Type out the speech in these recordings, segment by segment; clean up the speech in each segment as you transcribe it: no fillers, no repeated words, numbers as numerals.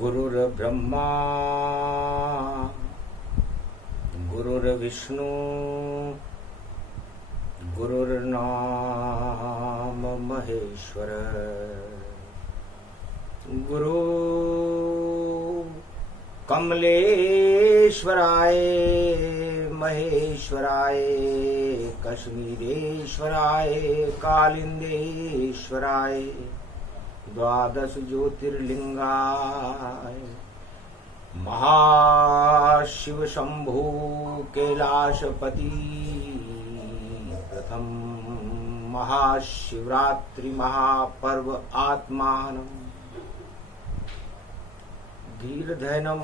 गुरुर्ब्रह्मा गुरुर्विष्णु गुरुर्नाम महेश्वर। गुरु कमलेश्वराय महेश्वराय कश्मीरेश्वराय कालिंदेश्वराय द्वादश ज्योतिर्लिंगाय महाशिव शंभु कैलाशपति प्रथम महाशिवरात्रि महापर्व आत्मानम् धीरधैनम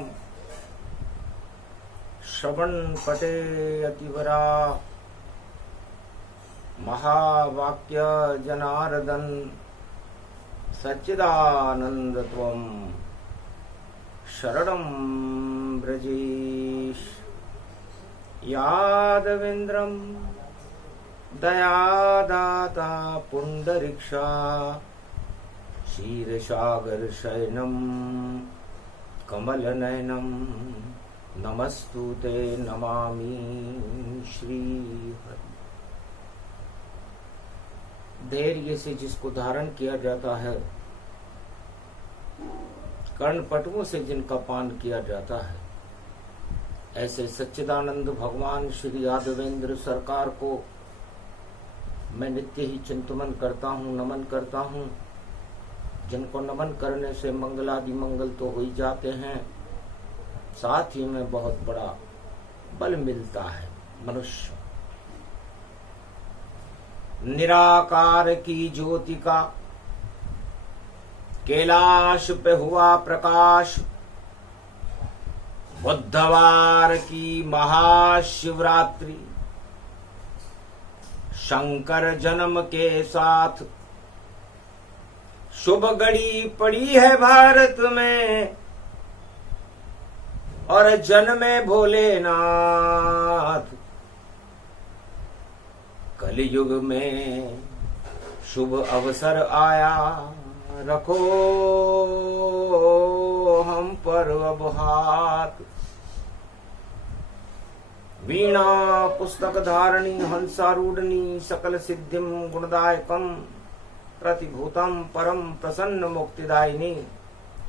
श्रवण पटे अतिवरा महावाक्य जनार्दन सच्चिदानंद त्वं शरणं ब्रजेश। यादवेन्द्रं दयादाता पुंडरीक्षा क्षीरसागर शयनं कमलनयनं नमस्तुते नमामि श्रीहरि। धैर्य से जिसको धारण किया जाता है, कर्णपटुओं से जिनका पान किया जाता है, ऐसे सच्चिदानंद भगवान श्री यादवेंद्र सरकार को मैं नित्य ही चिंतन करता हूँ, नमन करता हूँ। जिनको नमन करने से मंगलादि मंगल तो हो ही जाते हैं, साथ ही में बहुत बड़ा बल मिलता है। मनुष्य निराकार की ज्योति का कैलाश पे हुआ प्रकाश, बुधवार की महाशिवरात्रि शंकर जन्म के साथ शुभ घड़ी पड़ी है भारत में, और जन्मे भोलेनाथ। कलयुग में शुभ अवसर आया, रखो हम पर अब हाथ। वीणा पुस्तक धारणी हंसारूढ़नी सकल सिद्धिम गुणदायकम प्रतिभूतम परम प्रसन्न मुक्तिदायिनी।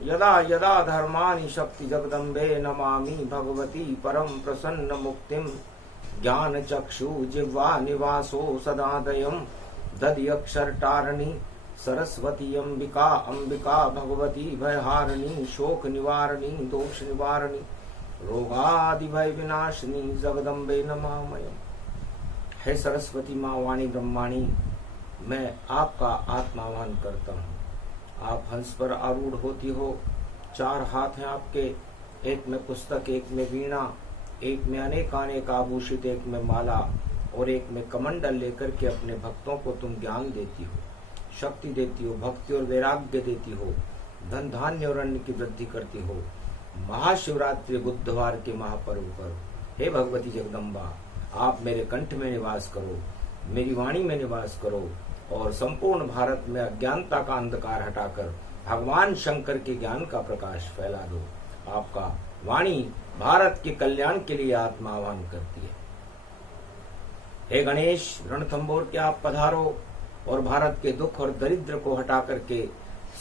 यदा यदा धर्मानि शक्ति जगदम्बे नमामि भगवती परम प्रसन्न मुक्तिम। ज्ञान चक्षु जिह्वा निवासो सदादयम दधि अक्षर टारणी सरस्वती अंबिका अंबिका भगवती भयहारिणी शोक निवारणी दोष निवारणी रोगादि भय विनाशिनी जगदम्बे नमामयम्। हे सरस्वती माँ वाणी ब्रह्माणी, मैं आपका आत्मावान करता हूँ। आप हंस पर आरूढ़ होती हो, चार हाथ हैं आपके, एक में पुस्तक, एक में वीणा, एक में अनेकानेक आभूषित, एक में माला और एक में कमंडल लेकर के अपने भक्तों को तुम ज्ञान देती हो, शक्ति देती हो, भक्ति और वैराग्य देती हो, धन धान्य और अन्न की वृद्धि करती हो। महाशिवरात्रि बुधवार के महापर्व पर हे भगवती जगदम्बा, आप मेरे कंठ में निवास करो, मेरी वाणी में निवास करो और संपूर्ण भारत में अज्ञानता का अंधकार हटाकर भगवान शंकर के ज्ञान का प्रकाश फैला दो। आपका वाणी भारत के कल्याण के लिए आत्मा आह्वान करती है। हे गणेश, रणथंबोर के आप पधारो और भारत के दुख और दरिद्र को हटा करके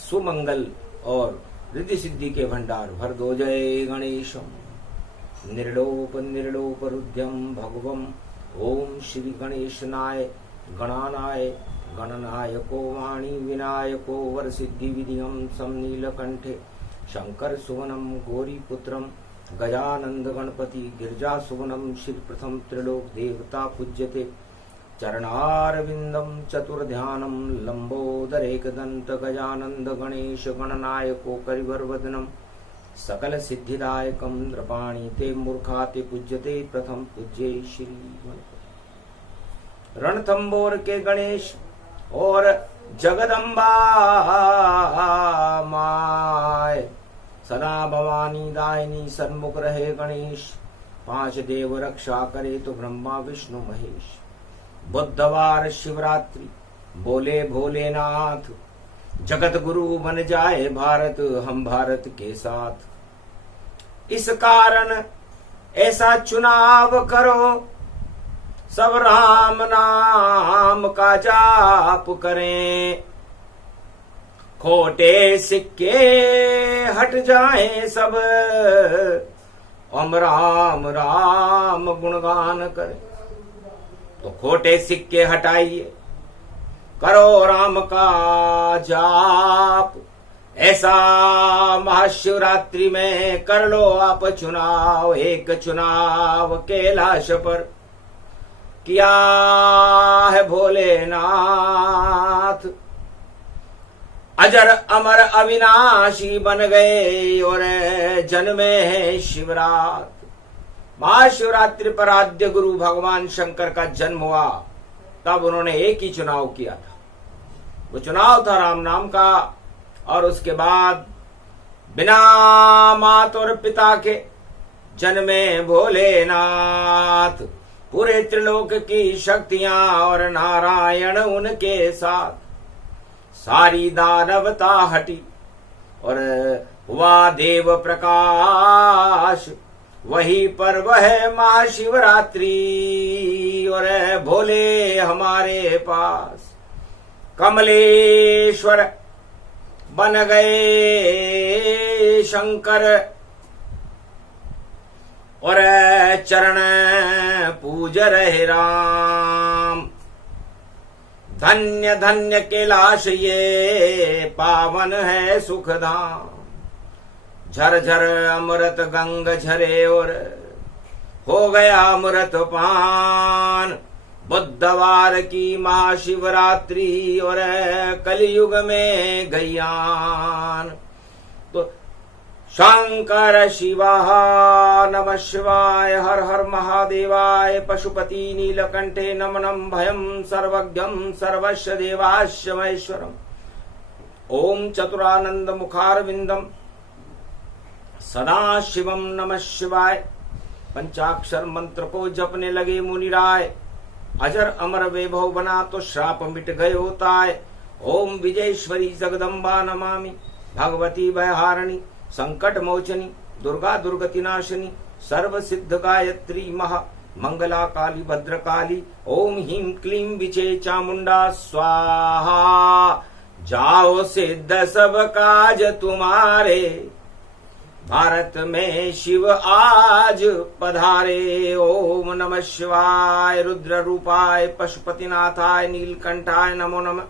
सुमंगल और रिद्धि सिद्धि के भंडार भर दो। जय गणेशम। निर्लोप निर्लोप रुद्यम भगवम ओम श्री गणेशनाय गणानाय गणनायको वाणी विनायको वर सिद्धि विधियम समनीलकंठे शंकर सुवनम गौरी पुत्रम गजानंद गणपति गिरिजा सुवनम श्री प्रथम त्रिलोक देवता पूज्यते चरणारविंदम चतुर्ध्यानम लंबोदरेकदंत गजानंद गणेश गणनायको करिवरवदनम सकल सिद्धिदायकम नृपाणि ते मूर्खाते पूज्यते प्रथम पूज्ये श्री गणपति। रणथंबोर के गणेश और जगदम्बा माय सदा भवानी दायिनी सन्मुख रहे गणेश। 5 देव रक्षा करे तो ब्रह्मा विष्णु महेश। बुधवार शिवरात्रि बोले भोलेनाथ जगत गुरु बन जाए भारत, हम भारत के साथ। इस कारण ऐसा चुनाव करो, सब राम नाम का जाप करें, खोटे सिक्के हट जाएं सब, हम राम राम गुणगान करें। तो खोटे सिक्के हटाइए, करो राम का जाप। ऐसा महाशिवरात्रि में कर लो आप चुनाव, एक चुनाव कैलाश पर किया है भोलेनाथ। अजर अमर अविनाशी बन गए और जन्मे हैं शिवरात। महाशिवरात्रि पर आद्य गुरु भगवान शंकर का जन्म हुआ, तब उन्होंने एक ही चुनाव किया था। वो चुनाव था राम नाम का। और उसके बाद बिना मात और पिता के जन्मे भोलेनाथ। पूरे त्रिलोक की शक्तियां और नारायण उनके साथ, सारी दानवता हटी और हुआ देव प्रकाश। वही पर्व है महाशिवरात्रि और भोले हमारे पास कमलेश्वर बन गए शंकर और चरण पूज रहे राम। धन्य धन्य कैलाश ये पावन है सुखधाम। झर झर अमृत गंग झरे और हो गया अमृत पान। बुधवार की महाशिवरात्रि और कलयुग में गयान। तो शंकर शिवा नमः शिवाय, हर हर महादेवाय। पशुपति नीलकंठे नमनं भयं सर्वज्ञं सर्वस्य देवास्य महेश्वरम्। ओम चतुरानंद मुखारविंदम सदा शिवम नमः शिवाय। पंचाक्षर मंत्र को जपने लगे मुनिराय। अजर अमर वैभव बना तो श्राप मिट गयो ताय। ओम विजयेश्वरी जगदम्बा नमामि, भगवती भयहारिणी संकट मोचनी, दुर्गा दुर्गति नाशिनी, सर्व सिद्ध गायत्री महा मंगला काली भद्रकाली। ओम ह्रीं क्लीं विचे चामुंडा स्वाहा। जाओ सिद्ध सब काज तुम्हारे, भारत में शिव आज पधारे। ओम नमः शिवाय, रुद्र रूपाय पशुपतिनाथाय नीलकंठाय नमो नमः।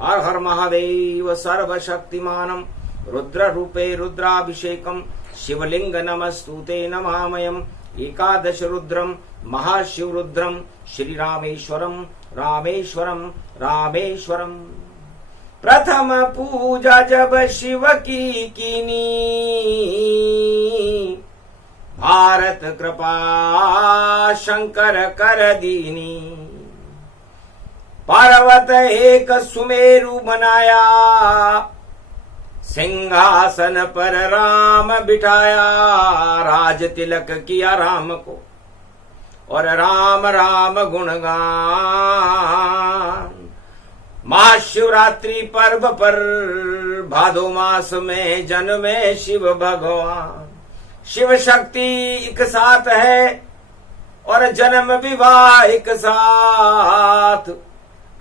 हर हर महादेव सर्वशक्तिमानम, रुद्र रूपे रुद्राभिषेकम, शिवलिंग नमस्तुते नमामयम्। एकादश रुद्रम महाशिव रुद्रम, श्री रामेश्वरम रामेश्वरम रामेश्वरम। प्रथम पूजा जब शिव की कीनी, भारत कृपा शंकर कर दीनी। पर्वत एक सुमेरु बनाया, सिंहासन पर राम बिठाया। राज तिलक किया राम को और राम राम गुणगान। महाशिवरात्रि पर्व पर भादो मास में जन्मे शिव भगवान। शिव शक्ति एक साथ है और जन्म विवाह एक साथ,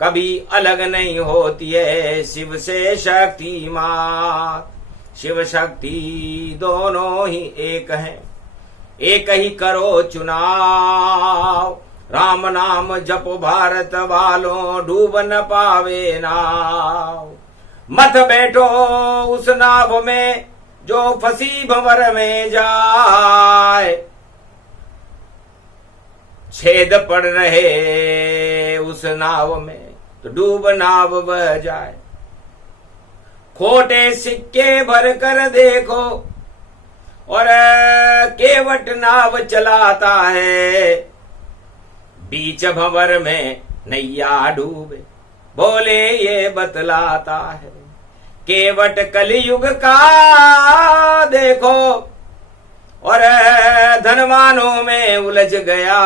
कभी अलग नहीं होती है शिव से शक्ति माँ। शिव शक्ति दोनों ही एक हैं, एक ही करो चुनाव। राम नाम जपो भारत वालों, डूब न पावे नाव। मत बैठो उस नाव में जो फंसी भंवर में जाए। छेद पड़ रहे उस नाव में तो डूब नाव बह जाए। खोटे सिक्के भर कर देखो और केवट नाव चलाता है। बीच भंवर में नैया डूबे, बोले ये बतलाता है। केवट कलयुग का देखो और धनवानों में उलझ गया।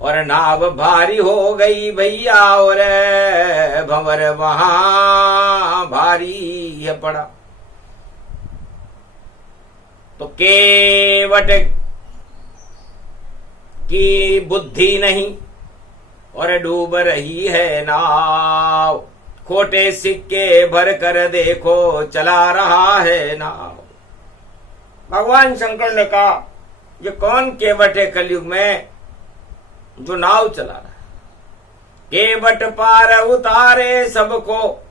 और नाव भारी हो गई भैया और भंवर वहां भारी है पड़ा। तो केवट की बुद्धि नहीं और डूब रही है नाव, खोटे सिक्के भर कर देखो चला रहा है नाव। भगवान शंकर ने कहा ये कौन केवट है कलयुग में जो नाव चला रहा है? केवट पार उतारे सबको,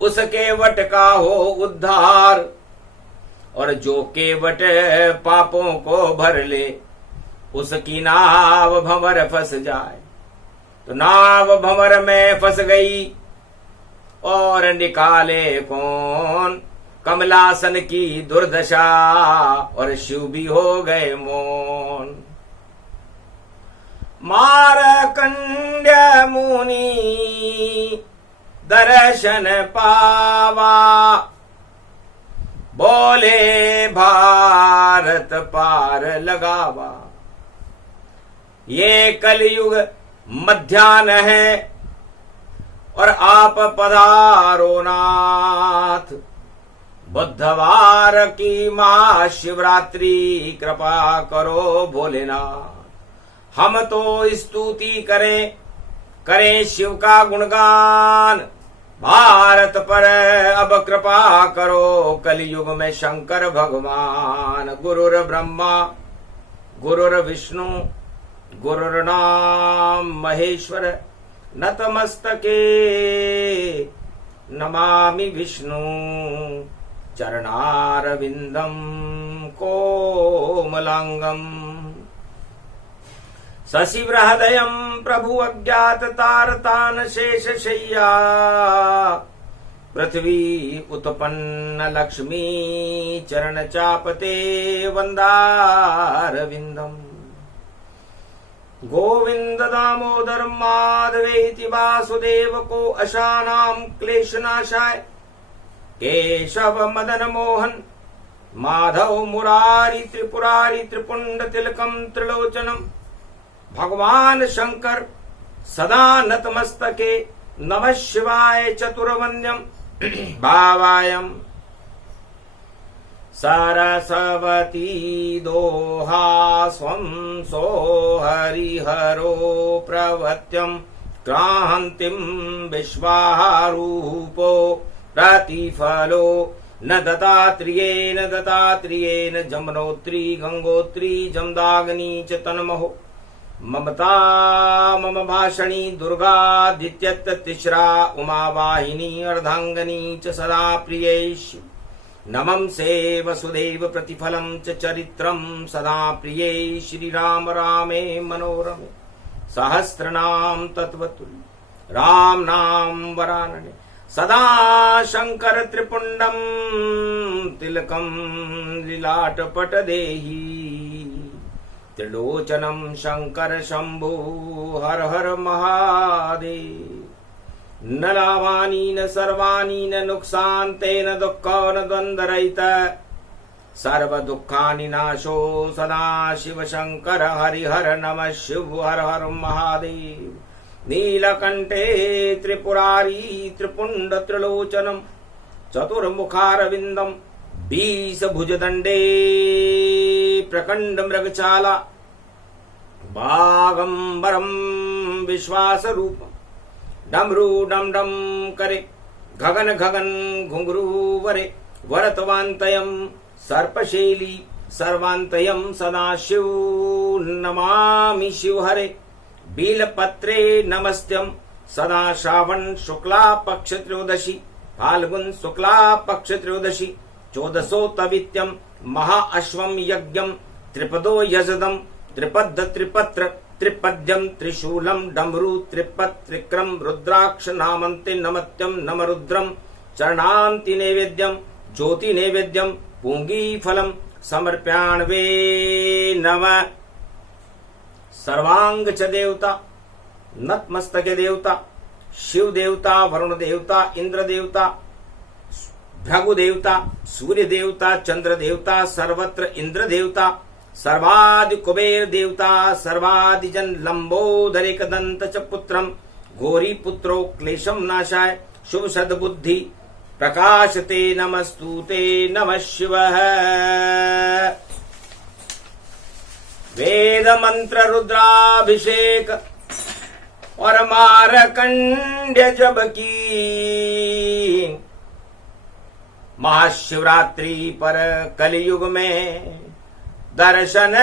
उस केवट का हो उद्धार। और जो केवट पापों को भर ले, उसकी नाव भंवर फंस जाए। तो नाव भंवर में फंस गई और निकाले कौन? कमलासन की दुर्दशा और शिव भी हो गए मौन। मारकंड्य मुनि दर्शन पावा, बोले भारत पार लगावा। ये कलयुग मध्याह्न है और आप पधारो नाथ। बुधवार की महाशिवरात्रि कृपा करो भोलेनाथ। हम तो स्तुति करें शिव का गुणगान। भारत पर अब कृपा करो कलयुग में शंकर भगवान। गुरुर ब्रह्मा गुरुर्विष्णु गुरुर्नाम महेश्वर, नतमस्तके नमामि विष्णु चरणारविंदम कोमलांगम। शशिवृहदयं प्रभु अज्ञात तारतान शेष शय्या, पृथ्वी उत्पन्न लक्ष्मी चरण चापते वंदारविंदम। गोविंद दामोदर माधवेति वासुदेव को अशानाम क्लेशनाशाय, केशव मदन मोहन माधव मुरारी त्रिपुरारी त्रिपुंड तिलकम त्रिलोचनम। भगवान शंकर सदा नतमस्तके नमः शिवाय चतुर्वन्द्यम भावायम। सरस्वती दोहा स्वं सो हरिहरो प्रवत्यम, क्रांतिम विश्वारूपो प्रतिफलो न दत्तात्रेयेन जमुनोत्री गंगोत्री जमदाग्नि च तन्महो। ममता मम भाषणी दुर्गादित्यत तिस्रा उमा वाहिनी अर्धांगनी च सदा प्रियेषु। नमं से वसुदेव प्रतिफलं च चरित्रं सदा प्रिये श्रीराम रामे मनोरमे। सहस्रनाम तत्वतुल्य राम नाम वरानने, सदा शंकर त्रिपुंडम तिलकम लीलाटपट देहि। त्रिलोचनम शंकर शंभु हर हर महादेव। न लाभानि न सर्वाणि न नुकसान तेन दुःख न द्वंद्वरहित, सर्व दुःखानि नाशो सदा शिव शंकर हरिहर नमः शिव हर हर महादेव। नीलकंठे त्रिपुरारी त्रिपुंड त्रिलोचनम, चतुर्मुखारविंदम 20 भुजदंडे प्रकंड मृगचाला। बागंबरम विश्वास रूपम, डमरू डम डम करे गगन गगन घुंघरू वरे। वरतवान्तयम सर्पशैली सर्वान्तयम सदाशिव नमामि शिवहरे। बीलपत्रे नमस्त्यम सदा श्रावण शुक्ला पक्ष त्रयोदशी, फाल्गुन शुक्ला पक्ष त्रयोदशी। 14तवित्यम महाअश्वम यज्ञम, त्रिपदो यजदम त्रिपद त्रिपत्र त्रिपद्यम त्रिशूलम डमरू त्रिपत् त्रिक्रम रुद्राक्ष नामन्ते नमत्यम नमरुद्रम। चरणांति नैवेद्यम ज्योति नैवेद्यम पूंगी फलम समर्प्याण्वे नमः। सर्वांग च देवता नतमस्तके देवता, शिव देवता वरुण देवता इंद्र देवता भृगु देवता सूर्य देवता चंद्र देवता सर्वत्र इंद्र देवता सर्वादि कुबेर देवता सर्वादि जन लंबोदरिक दंत च पुत्रम घोरी पुत्रो क्लेशम नाशाय शुभ सद्बुद्धि प्रकाश ते नमस्तु ते नमः शिवः। वेद मंत्र रुद्राभिषेक और मारकंड्य जब की महाशिवरात्रि पर कलयुग में दर्शन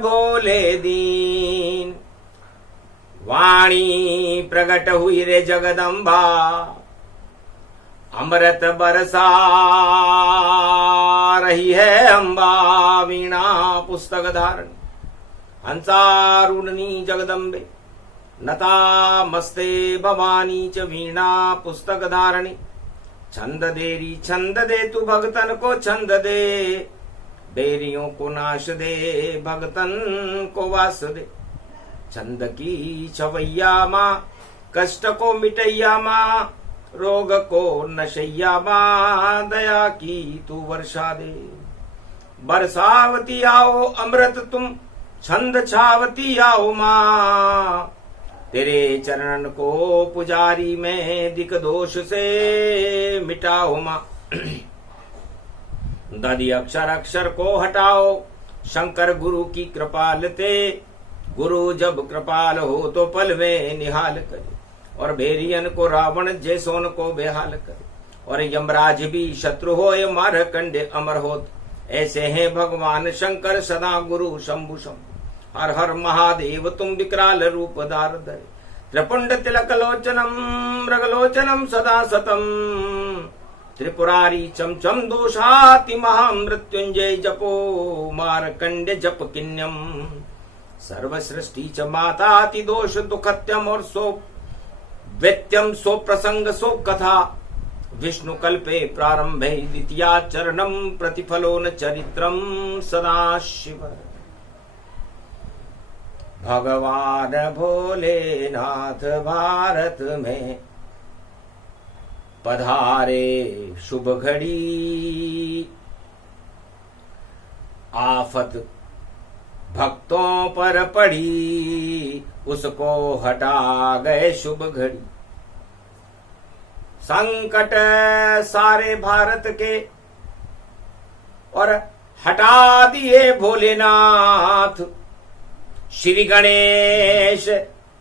भोले दीन। वाणी प्रकट हुई रे जगदम्बा अमृत बरसा रही है अम्बा। वीणा पुस्तक धारण हंसारूढ़नी जगदम्बे नता मस्ते भवानी च वीणा पुस्तक धारणी। छंद देरी छंद दे तू भगतन को छंद दे डेरियों को नाश दे भगतन को वास दे। छंद की छवैया माँ कष्ट को मिटैया माँ रोग को नशैया माँ दया की तू वर्षा दे। बरसावती आओ अमृत तुम छंद छावती आओ माँ तेरे चरणन को पुजारी में दिक दोष से मिटाओ माँ। दधि अक्षर अक्षर को हटाओ शंकर गुरु की कृपाल ते। गुरु जब कृपाल हो तो पल में निहाल करे और भेरियन को रावण जैसोन को बेहाल करे। और यमराज भी शत्रु हो ये मारकंडे अमर होत। ऐसे हैं भगवान शंकर सदा गुरु शंभु शंभु। हर हर महादेव तुम विकराल रूप धार धरे। त्रिपुंड तिलक लोचनम मृगलोचनम सदा सतम। त्रिपुरारी चमचम दोषाति महामृत्युंजय जपो मारकंड्य जप किन्यम। सर्व सृष्टि च माताति दोष दुखत्यम और सो व्यत्यम सो प्रसंग सो कथा। विष्णु कल्पे प्रारंभे द्वितीया चरणम प्रतिफलो न चरित्रम सदा शिव। भगवान भोलेनाथ भारत में पधारे शुभ घड़ी। आफत भक्तों पर पड़ी उसको हटा गए शुभ घड़ी। संकट सारे भारत के और हटा दिए भोलेनाथ। श्री गणेश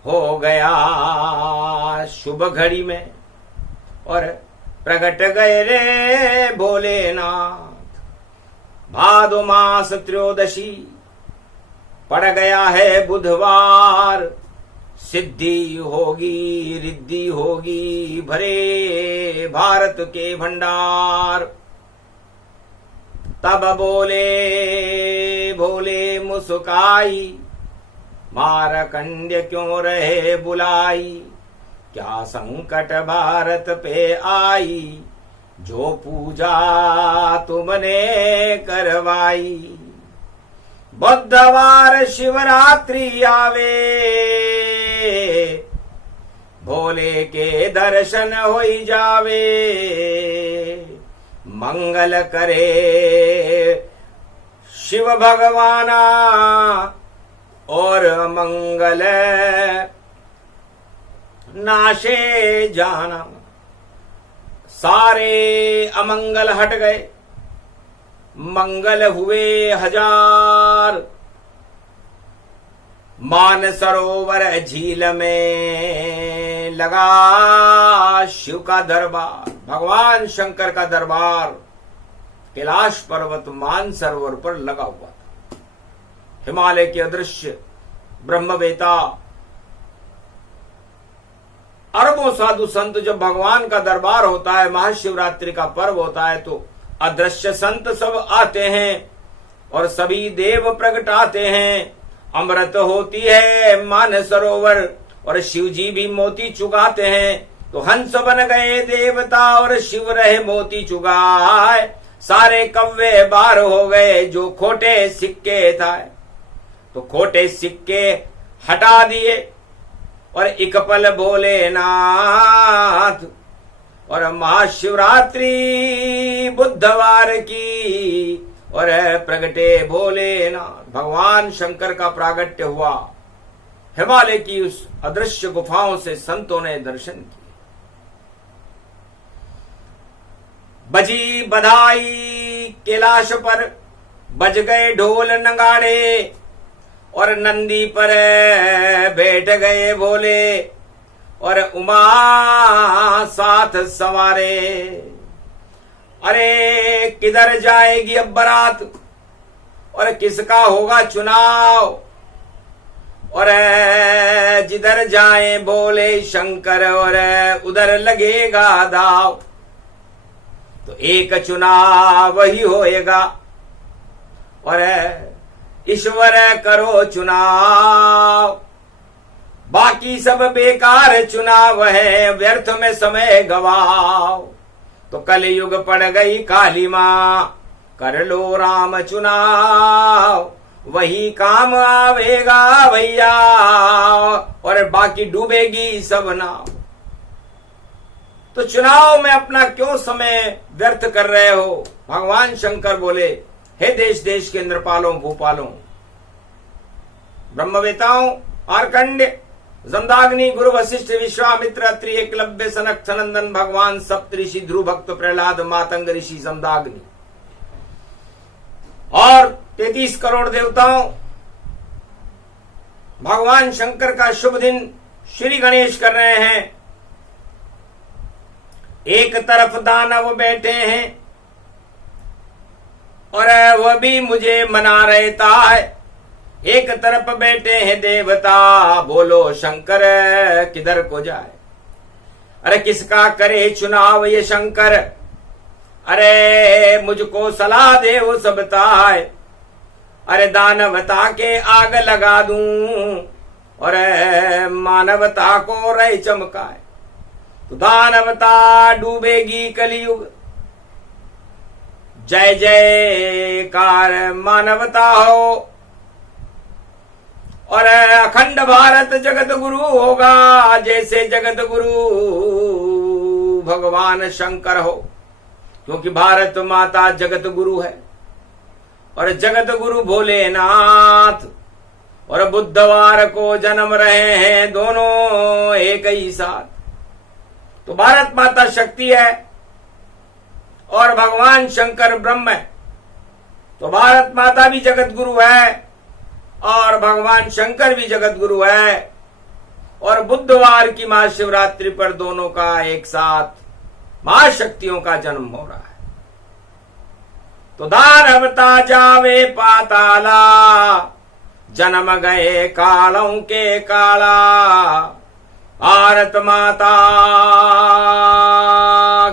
हो गया शुभ घड़ी में और प्रकट गए रे भोलेनाथ। भादो मास त्रयोदशी पड़ गया है बुधवार। सिद्धि होगी रिद्धि होगी भरे भारत के भंडार। तब बोले भोले मुस्काई मारकंड्य क्यों रहे बुलाई। क्या संकट भारत पे आई जो पूजा तुमने करवाई। बुधवार शिवरात्रि आवे भोले के दर्शन होई जावे। मंगल करे शिव भगवाना और मंगल नाशे जाना। सारे अमंगल हट गए मंगल हुए हजार। मानसरोवर झील में लगा शिव का दरबार। भगवान शंकर का दरबार कैलाश पर्वत मानसरोवर पर लगा हुआ था। हिमालय के अदृश्य ब्रह्मवेता अरबों साधु संत जब भगवान का दरबार होता है, महाशिवरात्रि का पर्व होता है, तो अदृश्य संत सब आते हैं और सभी देव प्रकट आते हैं। अमृत होती है मानसरोवर और शिव जी भी मोती चुगाते हैं। तो हंस बन गए देवता और शिव रहे मोती चुगाए। सारे कव्वे बार हो गए जो खोटे सिक्के था। तो खोटे सिक्के हटा दिए और एक पल भोलेनाथ। और महाशिवरात्रि बुधवार की और प्रगटे भोलेनाथ। भगवान शंकर का प्रागट्य हुआ। हिमालय की उस अदृश्य गुफाओं से संतों ने दर्शन किए। बजी बधाई कैलाश पर, बज गए ढोल नगाड़े, और नंदी पर बैठ गए भोले, और उमा साथ सवारे। अरे किधर जाएगी अब बारात, और किसका होगा चुनाव, और जिधर जाए बोले शंकर, और उधर लगेगा दाव। तो एक चुनाव ही होएगा, और ईश्वर करो चुनाव। बाकी सब बेकार चुनाव है, व्यर्थ में समय गवाओ। तो कलयुग पड़ गई काली मां, कर लो राम चुनाव, वही काम आवेगा भैया, और बाकी डूबेगी सब नाव। तो चुनाव में अपना क्यों समय व्यर्थ कर रहे हो? भगवान शंकर बोले, हे देश देश के इंद्रपालों भूपालों, ब्रह्मवेताओं, आर्कंड्य, जमदाग्नि, गुरु वशिष्ठ, विश्वामित्र, अत्रि, एकलव्य, सनक, सनंदन, भगवान सप्तऋषि, ध्रुव, भक्त, प्रहलाद, मातंग ऋषि, जमदाग्नि और 33 करोड़ देवताओं, भगवान शंकर का शुभ दिन श्री गणेश कर रहे हैं। एक तरफ दानव बैठे हैं, और वह भी मुझे मना रहता है। एक तरफ बैठे हैं देवता, बोलो शंकर किधर को जाए। अरे किसका करे चुनाव ये शंकर, अरे मुझको सलाह दे वो सब ताए। अरे दानवता के आग लगा दूं, और मानवता को रह चमकाए। तो दानवता डूबेगी कलयुग, जय जयकार मानवता हो, और अखंड भारत जगत गुरु होगा, जैसे जगत गुरु भगवान शंकर हो। क्योंकि भारत माता जगत गुरु है, और जगत गुरु भोलेनाथ, और बुधवार को जन्म रहे हैं दोनों एक ही साथ। तो भारत माता शक्ति है, और भगवान शंकर ब्रह्म है। तो भारत माता भी जगत गुरु है, और भगवान शंकर भी जगत गुरु है। और बुधवार की महाशिवरात्रि पर दोनों का एक साथ महाशक्तियों का जन्म हो रहा है। तो दानवता जावे पाताला, जन्म गए कालों के काला। भारत माता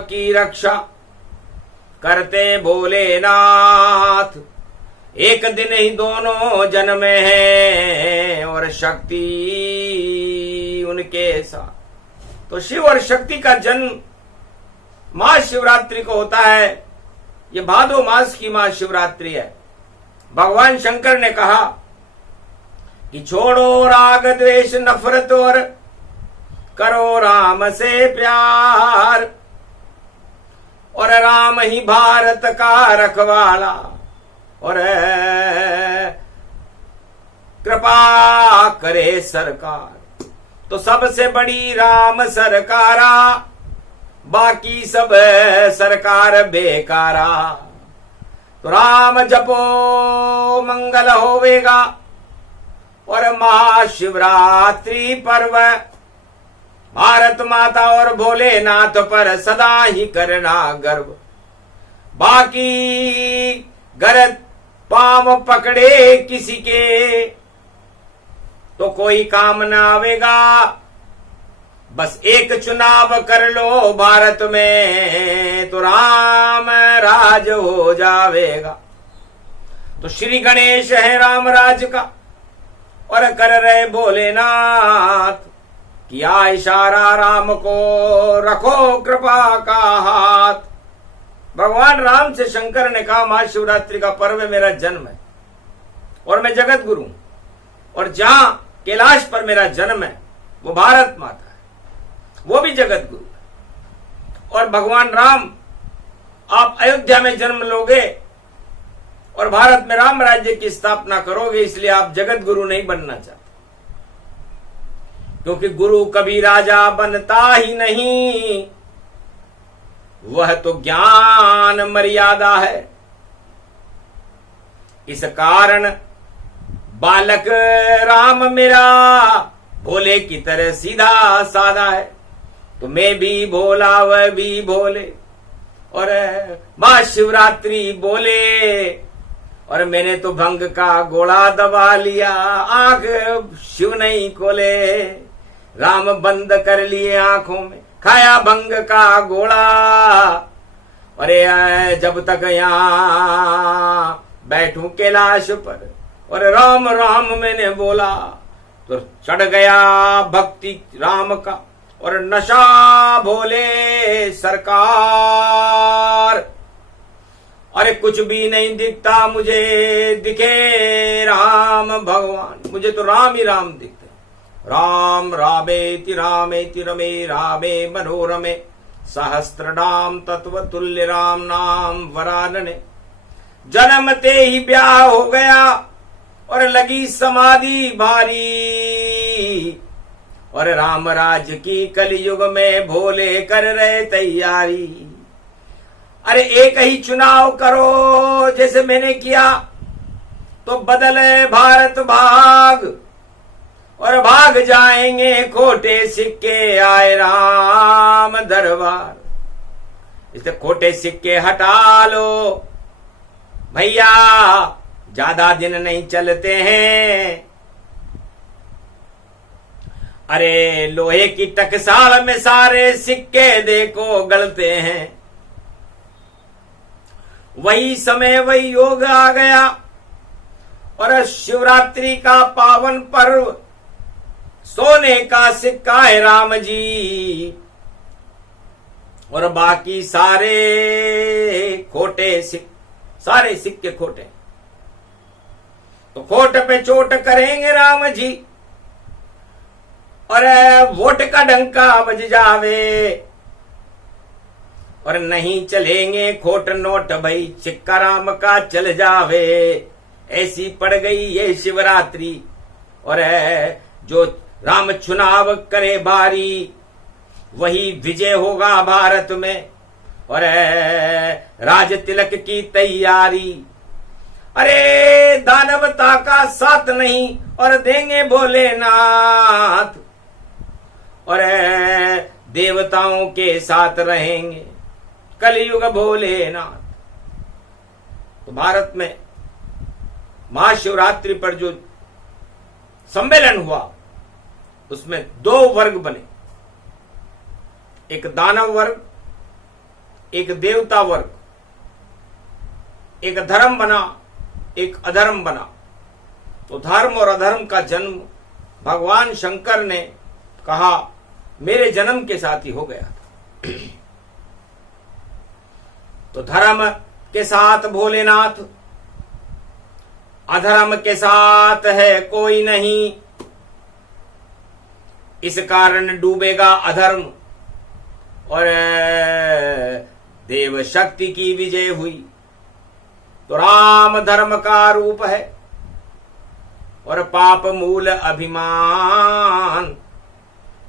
की रक्षा करते भोलेनाथ, एक दिन ही दोनों जन्मे हैं, और शक्ति उनके साथ। तो शिव और शक्ति का जन्म महाशिवरात्रि को होता है। ये भादो मास की महाशिवरात्रि है। भगवान शंकर ने कहा कि छोड़ो राग द्वेष नफरत, और करो राम से प्यार, और राम ही भारत का रखवाला, और कृपा करे सरकार। तो सबसे बड़ी राम सरकारा, बाकी सब सरकार बेकारा। तो राम जपो मंगल होवेगा, और महाशिवरात्रि पर्व भारत माता और भोलेनाथ पर सदा ही करना गर्व। बाकी गलत पांव पकड़े किसी के, तो कोई काम ना आवेगा। बस एक चुनाव कर लो भारत में, तो राम राज हो जावेगा। तो श्री गणेश है राम राज का, और कर रहे भोलेनाथ। किया इशारा राम को, रखो कृपा का हाथ। भगवान राम से शंकर ने कहा, महाशिवरात्रि का पर्व मेरा जन्म है, और मैं जगत गुरु, और जहां कैलाश पर मेरा जन्म है वो भारत माता है, वो भी जगत गुरु है। और भगवान राम, आप अयोध्या में जन्म लोगे, और भारत में राम राज्य की स्थापना करोगे, इसलिए आप जगत गुरु नहीं बनना चाहते, क्योंकि गुरु कभी राजा बनता ही नहीं, वह तो ज्ञान मर्यादा है। इस कारण बालक राम मेरा भोले की तरह सीधा साधा है। तो मैं भी भोला, वह भी भोले, और महाशिवरात्रि बोले, और मैंने तो भंग का गोला दबा लिया, आंख शिव नहीं खोले, राम बंद कर लिए आंखों में, खाया भंग का गोला। अरे जब तक यहाँ बैठूं कैलाश पर और राम राम मैंने बोला, तो चढ़ गया भक्ति राम का और नशा भोले सरकार। अरे कुछ भी नहीं दिखता मुझे, दिखे राम भगवान, मुझे तो राम ही राम दिखते। राम रामेति रामेति रमे रामे मनोरमे, सहस्त्रनाम तत्व तुल्य राम नाम वरानने। जन्मते ही ब्याह हो गया और लगी समाधि भारी, और राम राज की कलयुग में भोले कर रहे तैयारी। अरे एक ही चुनाव करो जैसे मैंने किया, तो बदले भारत भाग, और भाग जाएंगे खोटे सिक्के आए राम दरबार। इसे खोटे सिक्के हटा लो भैया, ज्यादा दिन नहीं चलते हैं। अरे लोहे की टकसाल में सारे सिक्के देखो गलते हैं। वही समय वही योग आ गया, और शिवरात्रि का पावन पर्व, सोने का सिक्का है राम जी, और बाकी सारे खोटे सारे सिक्के खोटे। तो खोट पे चोट करेंगे राम जी, और वोट का डंका बज जावे, और नहीं चलेंगे खोट नोट भाई, सिक्का राम का चल जावे। ऐसी पड़ गई ये शिवरात्रि, और जो राम चुनाव करे भारी, वही विजय होगा भारत में, और राज तिलक की तैयारी। अरे दानवता का साथ नहीं, और देंगे भोलेनाथ, और देवताओं के साथ रहेंगे कलयुग भोलेनाथ। तो भारत में महाशिवरात्रि पर जो सम्मेलन हुआ, उसमें दो वर्ग बने, एक दानव वर्ग, एक देवता वर्ग, एक धर्म बना, एक अधर्म बना। तो धर्म और अधर्म का जन्म भगवान शंकर ने कहा मेरे जन्म के साथ ही हो गया था। तो धर्म के साथ भोलेनाथ, अधर्म के साथ है कोई नहीं। इस कारण डूबेगा अधर्म, और देव शक्ति की विजय हुई। तो राम धर्म का रूप है, और पाप मूल अभिमान।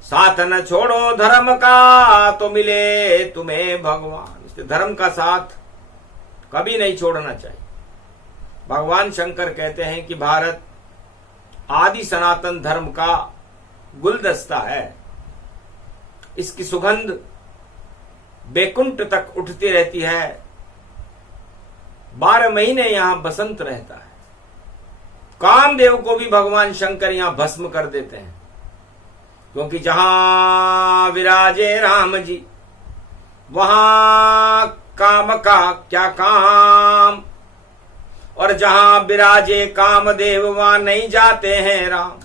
साथ न छोड़ो धर्म का, तो मिले तुम्हें भगवान। इसलिए धर्म का साथ कभी नहीं छोड़ना चाहिए। भगवान शंकर कहते हैं कि भारत आदि सनातन धर्म का गुलदस्ता है, इसकी सुगंध बैकुंठ तक उठती रहती है, 12 महीने यहां बसंत रहता है। कामदेव को भी भगवान शंकर यहां भस्म कर देते हैं, क्योंकि जहां विराजे राम जी वहां काम का क्या काम, और जहां विराजे कामदेव वहां नहीं जाते हैं राम।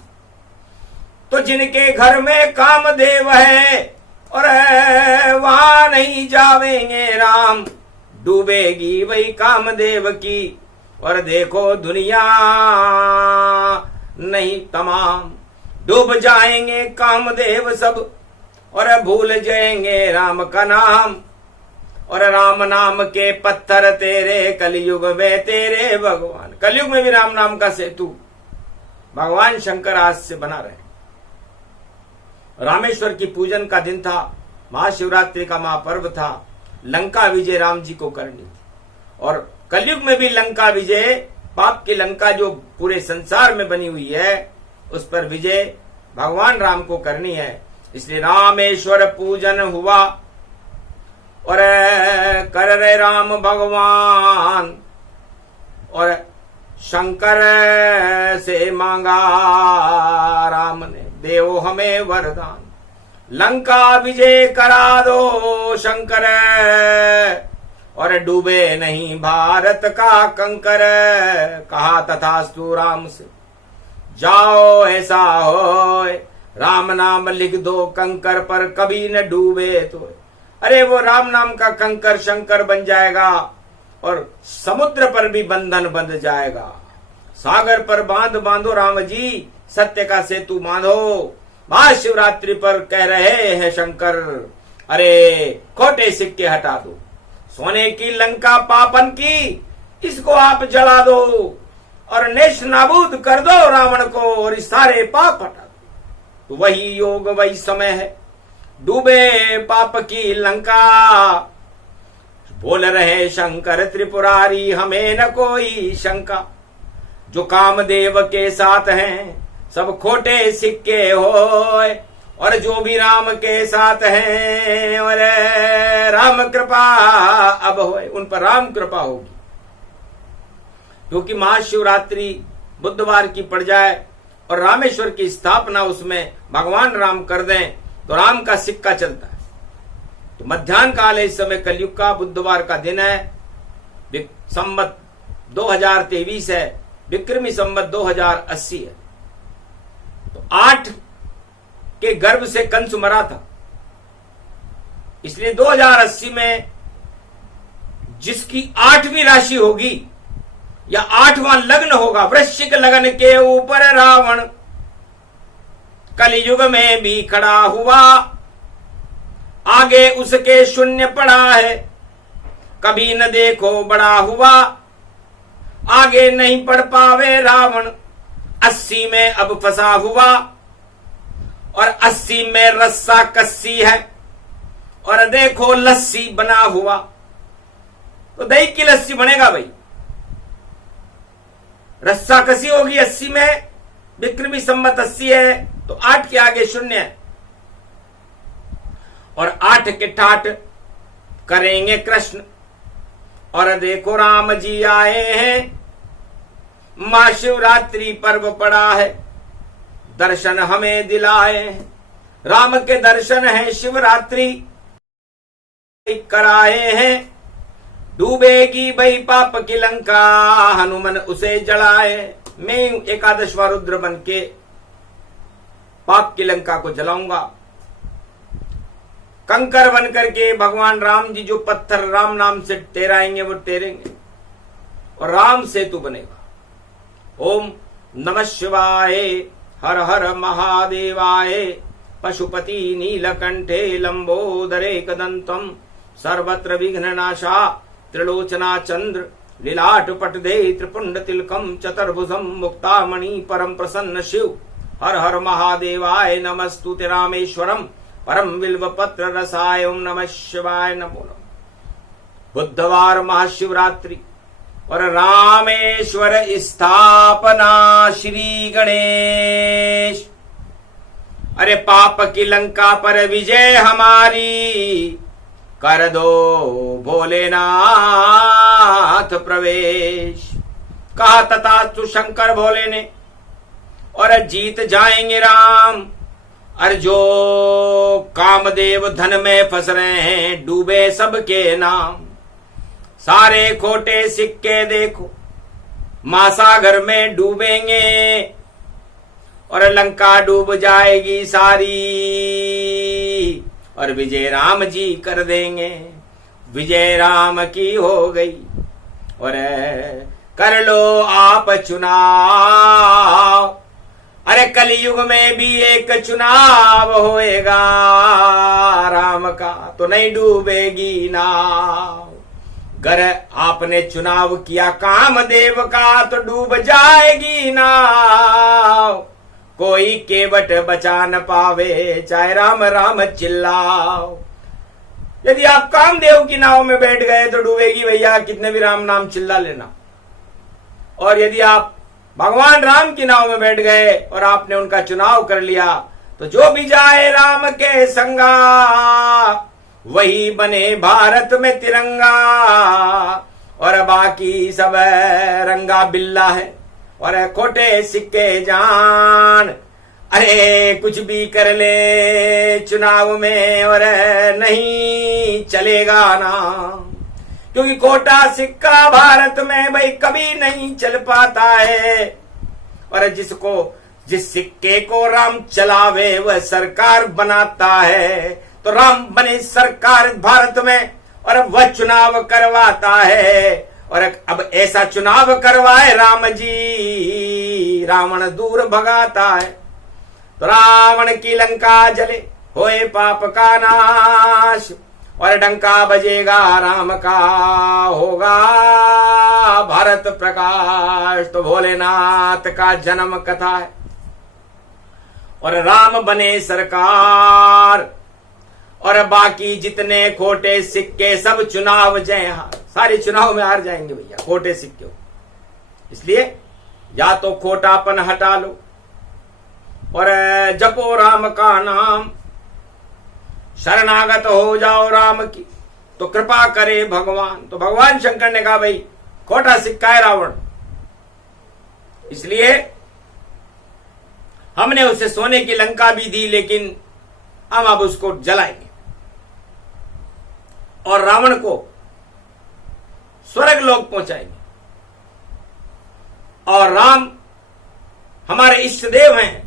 तो जिनके घर में कामदेव है और वहां नहीं जावेंगे राम, डूबेगी वही कामदेव की। और देखो दुनिया नहीं तमाम, डूब जाएंगे कामदेव सब, और भूल जाएंगे राम का नाम। और राम नाम के पत्थर तेरे, कलयुग में तेरे भगवान। कलयुग में भी राम नाम का सेतु भगवान शंकर आज से बना रहे। रामेश्वर की पूजन का दिन था, महाशिवरात्रि का महापर्व था, लंका विजय राम जी को करनी थी। और कलयुग में भी लंका विजय, पाप की लंका जो पूरे संसार में बनी हुई है, उस पर विजय भगवान राम को करनी है। इसलिए रामेश्वर पूजन हुआ और कर रे राम भगवान, और शंकर से मांगा राम ने, देवो हमें वरदान, लंका विजय करा दो शंकर, और डूबे नहीं भारत का कंकर। कहा तथास्तु राम से, जाओ ऐसा हो, राम नाम लिख दो कंकर पर, कभी न डूबे तो। अरे वो राम नाम का कंकर शंकर बन जाएगा, और समुद्र पर भी बंधन बंध जाएगा। सागर पर बांध बांधो राम जी, सत्य का सेतु बांधो। महाशिवरात्रि पर कह रहे हैं शंकर, अरे खोटे सिक्के हटा दो, सोने की लंका पापन की, इसको आप जला दो और नेश नाबूद कर दो रावण को, और सारे पाप हटा दो। तो वही योग वही समय है, डूबे पाप की लंका। बोल रहे शंकर त्रिपुरारी, हमें न कोई शंका, जो कामदेव के साथ हैं सब खोटे सिक्के होए, और जो भी राम के साथ हैं और राम कृपा अब होए, उन पर राम कृपा होगी। क्योंकि महाशिवरात्रि बुधवार की पड़ जाए और रामेश्वर की स्थापना उसमें भगवान राम कर दें, तो राम का सिक्का चलता है। तो मध्याह्न काल है, इस समय कलयुग का बुधवार का दिन है, संवत 2023 है, विक्रमी संवत 2080 है। तो 8 के गर्भ से कंस मरा था, इसलिए 2080 में जिसकी 8वीं राशि होगी या 8वां लग्न होगा, वृश्चिक लग्न के ऊपर रावण कलयुग में भी खड़ा हुआ, आगे उसके शून्य पड़ा है, कभी न देखो बड़ा हुआ, आगे नहीं पढ़ पावे रावण, 80 में अब फंसा हुआ, और 80 में रस्सा कस्सी है, और देखो लस्सी बना हुआ। तो दही की लस्सी बनेगा भाई, रस्सा कसी होगी 80 में, विक्रमी संवत 80 है, तो 8 के आगे शून्य है, और 8 के ठाठ करेंगे कृष्ण। और देखो राम जी आए हैं, महाशिवरात्रि पर्व पड़ा है, दर्शन हमें दिलाए हैं, राम के दर्शन है शिवरात्रि कराए हैं, डूबेगी भई पाप की लंका, हनुमान उसे जलाए। मैं एकादशवां रुद्र बन के पाप की लंका को जलाऊंगा, कंकर बन करके भगवान राम जी जो पत्थर राम नाम से टेराएंगे वो टेरेंगे, और राम सेतु बनेगा। ओम नमः शिवाय, हर हर महादेवाय, पशुपति नीलकंठे लंबोदरे कदंतम, सर्वत्र विघ्ननाशा त्रिलोचना चंद्र, लीलाट पटदे त्रिपुंड तिलकम, चतुर्भुजम मुक्तामणि परम प्रसन्न शिव, हर हर महादेवाय नमस्तुते रामेश्वरम परम बिल्व पत्र रसाय। ओम नमः शिवाय, नमो नमः। बुधवार महाशिवरात्रि और रामेश्वर स्थापना श्री गणेश। अरे पाप की लंका पर विजय हमारी, कर दो भोलेनाथ प्रवेश। कहा तथास्तु शंकर भोले ने, और जीत जाएंगे राम। और जो कामदेव धन में फंस रहे हैं, डूबे सबके नाम, सारे खोटे सिक्के देखो महासागर में डूबेंगे, और लंका डूब जाएगी सारी, और विजय राम जी कर देंगे। विजय राम की हो गई, और कर लो आप चुनाव, अरे कलयुग में भी एक चुनाव होएगा राम का, तो नहीं डूबेगी नाव। अगर आपने चुनाव किया कामदेव का तो डूब जाएगी नाव। कोई केवट बचा न पावे चाहे राम राम चिल्लाओ। यदि आप कामदेव की नाव में बैठ गए तो डूबेगी भैया, कितने भी राम नाम चिल्ला लेना। और यदि आप भगवान राम की नाव में बैठ गए और आपने उनका चुनाव कर लिया तो जो भी जाए राम के संगा वही बने भारत में तिरंगा। और बाकी सब रंगा बिल्ला है और खोटे सिक्के जान। अरे कुछ भी कर ले चुनाव में और नहीं चलेगा ना, क्योंकि खोटा सिक्का भारत में भाई कभी नहीं चल पाता है। और जिस सिक्के को राम चलावे वह सरकार बनाता है, तो राम बने सरकार भारत में और वह चुनाव करवाता है। और अब ऐसा चुनाव करवाए राम जी, रावण दूर भगाता है। तो रावण की लंका जले होए पाप का नाश और डंका बजेगा राम का, होगा भारत प्रकाश। तो भोलेनाथ का जन्म कथा है और राम बने सरकार और बाकी जितने खोटे सिक्के सब चुनाव जय हार, सारे चुनाव में हार जाएंगे भैया खोटे सिक्के। इसलिए या तो खोटापन हटा लो और जपो राम का नाम, शरणागत हो जाओ राम की तो कृपा करे भगवान। तो भगवान शंकर ने कहा भाई खोटा सिक्का है रावण, इसलिए हमने उसे सोने की लंका भी दी, लेकिन हम अब उसको जलाएंगे और रावण को स्वर्ग लोक पहुंचाएंगे। और राम हमारे इष्ट देव हैं,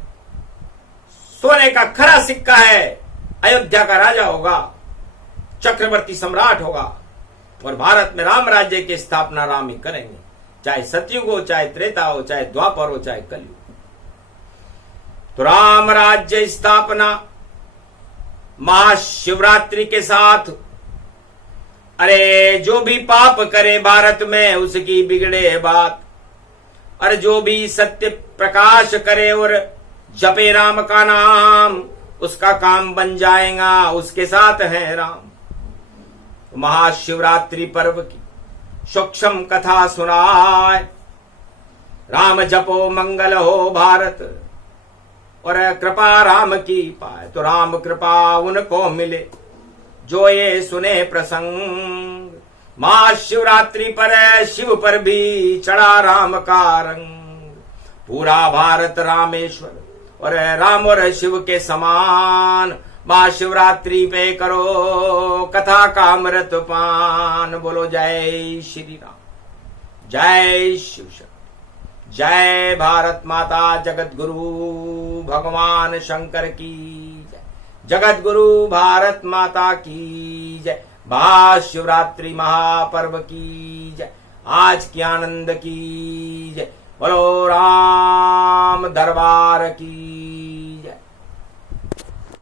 सोने का खरा सिक्का है, अयोध्या का राजा होगा, चक्रवर्ती सम्राट होगा और भारत में राम राज्य की स्थापना राम ही करेंगे, चाहे सतयुग हो, चाहे त्रेता हो, चाहे द्वापर हो, चाहे कलयुग। तो राम राज्य स्थापना महाशिवरात्रि के साथ, अरे जो भी पाप करे भारत में उसकी बिगड़े बात, अरे जो भी सत्य प्रकाश करे और जपे राम का नाम उसका काम बन जाएगा, उसके साथ है राम। महाशिवरात्रि पर्व की सूक्ष्म कथा सुनाए, राम जपो मंगल हो भारत और कृपा राम की पाए। तो राम कृपा उनको मिले जो ये सुने प्रसंग, महाशिवरात्रि पर शिव पर भी चढ़ा राम का रंग। पूरा भारत रामेश्वर और राम और शिव के समान, महाशिवरात्रि पे करो कथा का अमृत पान। बोलो जय श्री राम, जय शिव शक्ति, जय भारत माता, जगत गुरु भगवान शंकर की जय, जगत गुरु भारत माता की जय, महाशिवरात्रि महापर्व की जय, आज की आनंद की जय, बोलो राम दरबार की